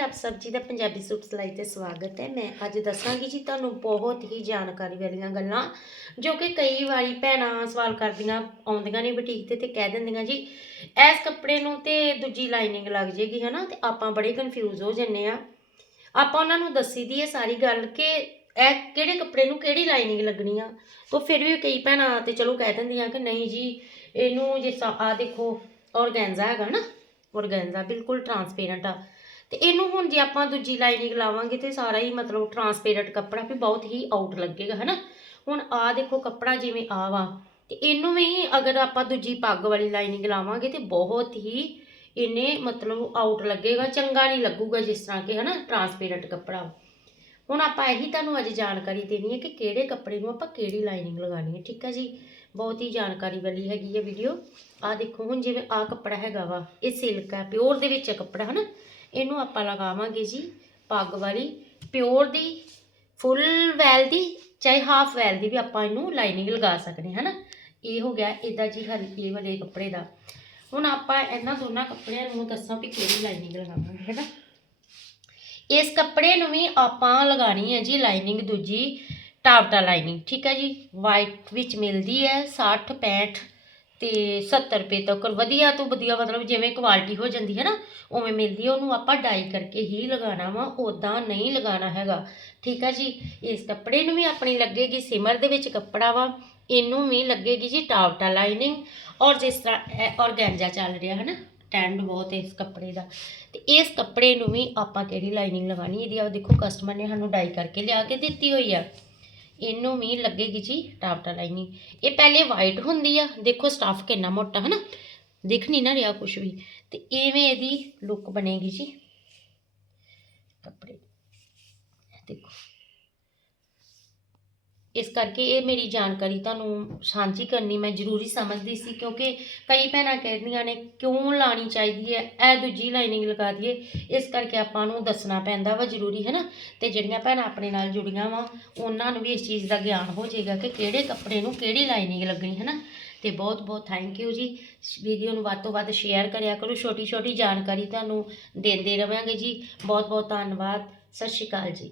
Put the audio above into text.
ਆਪ ਸਭ ਜੀ ਦਾ ਪੰਜਾਬੀ ਸੂਟ ਸਿਲਾਈ ਤੇ ਸਵਾਗਤ ਹੈ। ਮੈਂ ਅੱਜ ਦੱਸਾਂਗੀ ਜੀ ਤੁਹਾਨੂੰ ਬਹੁਤ ਹੀ ਜਾਣਕਾਰੀ ਵਾਲੀਆਂ ਗੱਲਾਂ, ਜੋ ਕਿ ਕਈ ਵਾਰੀ ਭੈਣਾਂ ਸਵਾਲ ਕਰਦੀਆਂ, ਆਉਂਦੀਆਂ ਨੇ ਬੁਟੀਕ ਤੇ ਤੇ ਕਹਿ ਦਿੰਦੀਆਂ ਜੀ ਇਸ ਕੱਪੜੇ ਨੂੰ ਤੇ ਦੂਜੀ ਲਾਈਨਿੰਗ ਲੱਗ ਜੇਗੀ ਹਨਾ? ਤੇ ਆਪਾਂ ਬੜੇ ਕਨਫਿਊਜ਼ ਹੋ ਜੰਨੇ ਆ ਆਪਾਂ ਉਹਨਾਂ ਨੂੰ ਦੱਸੀ ਦੀ ਇਹ ਸਾਰੀ ਗੱਲ ਕਿ ਇਹ ਕਿਹੜੇ ਕੱਪੜੇ ਨੂੰ ਕਿਹੜੀ ਲਾਈਨਿੰਗ ਲੱਗਣੀ ਆ। ਤਾਂ ਫਿਰ ਵੀ ਕਈ ਭੈਣਾਂ ਤੇ ਚਲੋ ਕਹਿ ਦਿੰਦੀਆਂ ਕਿ ਨਹੀਂ ਜੀ, ਇਹਨੂੰ ਜੇ ਆ ਦੇਖੋ, ਔਰਗੈਂਜ਼ਾ ਹੈਗਾ ਨਾ? ਔਰਗੈਂਜ਼ਾ ਬਿਲਕੁਲ ਟਰਾਂਸਪੇਰੈਂਟ ਆ। ਤੇ ਇਹਨੂੰ ਹੁਣ ਜੇ ਆਪਾਂ ਦੂਜੀ ਲਾਈਨਿੰਗ ਲਾਵਾਂਗੇ ਤੇ ਸਾਰਾ ਹੀ ਮਤਲਬ ਟਰਾਂਸਪੇਰੈਂਟ ਕੱਪੜਾ ਵੀ ਬਹੁਤ ਹੀ ਆਊਟ ਲੱਗੇਗਾ, ਹਨਾ? ਹੁਣ ਆ ਦੇਖੋ ਕੱਪੜਾ ਜਿਵੇਂ ਆ ਵਾ, ਤੇ ਇਹਨੂੰ ਵੀ ਅਗਰ ਆਪਾਂ ਦੂਜੀ ਪੱਗ ਵਾਲੀ ਲਾਈਨਿੰਗ ਲਾਵਾਂਗੇ ਤੇ ਬਹੁਤ ਹੀ ਇਹਨੇ ਮਤਲਬ ਆਊਟ ਲੱਗੇਗਾ, ਚੰਗਾ ਨਹੀਂ ਲੱਗੂਗਾ ਜਿਸ ਤਰ੍ਹਾਂ ਕਿ, ਹਨਾ ਟਰਾਂਸਪੇਰੈਂਟ ਕੱਪੜਾ। ਹੁਣ ਆਪਾਂ ਇਹੀ ਤੁਹਾਨੂੰ ਅੱਜ ਜਾਣਕਾਰੀ ਦੇਣੀ ਹੈ ਕਿ ਕਿਹੜੇ ਕੱਪੜੇ ਨੂੰ ਆਪਾਂ ਕਿਹੜੀ ਲਾਈਨਿੰਗ ਲਗਾਉਣੀ ਹੈ, ਠੀਕ ਹੈ ਜੀ? ਬਹੁਤ ਹੀ ਜਾਣਕਾਰੀ ਵਾਲੀ ਹੈਗੀ ਹੈ ਵੀਡੀਓ ਆ ਦੇਖੋ, ਹੁਣ ਜਿਵੇਂ ਆ ਕੱਪੜਾ ਹੈਗਾ ਵਾ, ਇਹ ਸਿਲਕ ਹੈ ਪਿਓਰ ਦੇ ਵਿੱਚ ਹੈ ਕੱਪੜਾ, ਹਨਾ? ਇਹਨੂੰ ਆਪਾਂ ਲਗਾਵਾਂਗੇ ਜੀ ਪੱਗ ਵਾਲੀ। ਪਿਓਰ ਦੀ ਫੁੱਲ ਵੈਲ ਦੀ, ਚਾਹੇ ਹਾਫ ਵੈਲ ਦੀ ਵੀ ਆਪਾਂ ਇਹਨੂੰ ਲਾਈਨਿੰਗ ਲਗਾ ਸਕਦੇ ਹਾਂ ਹਨਾ? ਇਹ ਹੋ ਗਿਆ ਇਦਾਂ ਜੀ ਹਲ ਵਾਲੇ ਕੱਪੜੇ ਦਾ। ਹੁਣ ਆਪਾਂ ਇਹਨਾਂ ਦੋਨਾਂ ਕੱਪੜਿਆਂ ਨੂੰ ਦੱਸਾਂ ਵੀ ਕਿਹੜੀ ਲਾਈਨਿੰਗ ਲਗਾਵਾਂਗੇ, ਹੈਨਾ? ਇਸ ਕੱਪੜੇ ਨੂੰ ਵੀ ਆਪਾਂ ਲਗਾਣੀ ਹੈ ਜੀ ਲਾਈਨਿੰਗ ਦੂਜੀ। ਟਾਵਟਾ ਲਾਈਨਿੰਗ ਠੀਕ ਹੈ ਜੀ? ਵਾਈਟ ਵਿੱਚ ਮਿਲਦੀ ਹੈ 60 65 ਤੇ 70 ਰੁਪਏ ਤੱਕ। ਵਧੀਆ ਤੋਂ ਵਧੀਆ ਮਤਲਬ ਜਿਵੇਂ ਕੁਆਲਿਟੀ ਹੋ ਜਾਂਦੀ ਹੈ ਨਾ, ਉਵੇਂ ਮਿਲਦੀ ਹੈ। ਉਹਨੂੰ ਆਪਾਂ ਡਾਈ ਕਰਕੇ ਹੀ ਲਗਾਉਣਾ ਵਾ ਉਦਾਂ ਨਹੀਂ ਲਗਾਉਣਾ ਹੈਗਾ। ਠੀਕ ਹੈ ਜੀ? ਇਸ ਕੱਪੜੇ ਨੂੰ ਵੀ ਆਪਣੀ ਲੱਗੇਗੀ ਸਿਮਰ ਦੇ ਵਿੱਚ ਕੱਪੜਾ ਵਾ, ਇਹਨੂੰ ਵੀ ਲੱਗੇਗੀ ਜੀ ਟਾਵਟਾ ਲਾਈਨਿੰਗ ਔਰ ਜਿਸ ਤਰ੍ਹਾਂ ਔਰਗੈਂਜਾ ਚੱਲ ਰਿਹਾ ਹੈ ਨਾ ਟੈਂਡ ਬਹੁਤ ਇਸ ਕੱਪੜੇ ਦਾ। ਤੇ ਇਸ ਕੱਪੜੇ ਨੂੰ ਵੀ ਆਪਾਂ ਕਿਹੜੀ ਲਾਈਨਿੰਗ ਲਗਾਣੀ ਇਹਦੀ ਆ ਦੇਖੋ ਕਸਟਮਰ ਨੇ ਸਾਨੂੰ ਡਾਈ ਕਰਕੇ ਲਿਆ ਕੇ ਦਿੱਤੀ ਹੋਈ ਆ। ਇਹਨੂੰ ਵੀ ਲੱਗੇਗੀ ਜੀ ਟਾਪਟਾ ਲਾਈਨਿੰਗ। ਇਹ ਪਹਿਲੇ ਵਾਈਟ ਹੁੰਦੀ ਆ, ਦੇਖੋ ਸਟਾਫ ਕਿੰਨਾ ਮੋਟਾ ਹੈ ਨਾ ਦਿਖ ਨਹੀਂ ਨਾ ਰਿਹਾ ਕੁਝ ਵੀ। ਤੇ ਐਵੇਂ ਇਹਦੀ ਲੁੱਕ ਬਣੇਗੀ ਜੀ। ਕੱਪੜੇ। ਦੀ। ਦੇਖੋ। ਇਸ ਕਰਕੇ ਇਹ ਮੇਰੀ ਜਾਣਕਾਰੀ ਤੁਹਾਨੂੰ ਸਾਂਝੀ ਕਰਨੀ ਮੈਂ ਜ਼ਰੂਰੀ ਸਮਝਦੀ ਸੀ, ਕਿਉਂਕਿ ਕਈ ਭੈਣਾਂ ਕਹਿੰਦੀਆਂ ਨੇ, ਕਿਉਂ ਲਾਣੀ ਚਾਹੀਦੀ ਹੈ? ਇਹ ਦੂਜੀ ਲਾਈਨਿੰਗ ਲਗਾ ਦਈਏ। ਇਸ ਕਰਕੇ ਆਪਾਂ ਨੂੰ ਦੱਸਣਾ ਪੈਂਦਾ ਵਾ ਜ਼ਰੂਰੀ, ਹੈ ਨਾ? ਤੇ ਜਿਹੜੀਆਂ ਭੈਣਾਂ ਆਪਣੇ ਨਾਲ ਜੁੜੀਆਂ ਵਾ, ਉਹਨਾਂ ਨੂੰ ਵੀ ਇਸ ਚੀਜ਼ ਦਾ ਗਿਆਨ ਹੋ ਜਾਏਗਾ ਕਿ ਕਿਹੜੇ ਕੱਪੜੇ ਨੂੰ ਕਿਹੜੀ ਲਾਈਨਿੰਗ ਲੱਗਣੀ, ਹੈ ਨਾ? ਤੇ ਬਹੁਤ ਬਹੁਤ ਥੈਂਕ ਯੂ ਜੀ। ਵੀਡੀਓ ਨੂੰ ਵੱਧ ਤੋਂ ਵੱਧ ਸ਼ੇਅਰ ਕਰਿਆ ਕਰੋ। ਛੋਟੀ ਛੋਟੀ ਜਾਣਕਾਰੀ ਤੁਹਾਨੂੰ ਦਿੰਦੇ ਰਵਾਂਗੇ ਜੀ। ਬਹੁਤ ਬਹੁਤ ਧੰਨਵਾਦ। ਸਤਿ ਸ਼੍ਰੀ ਅਕਾਲ ਜੀ।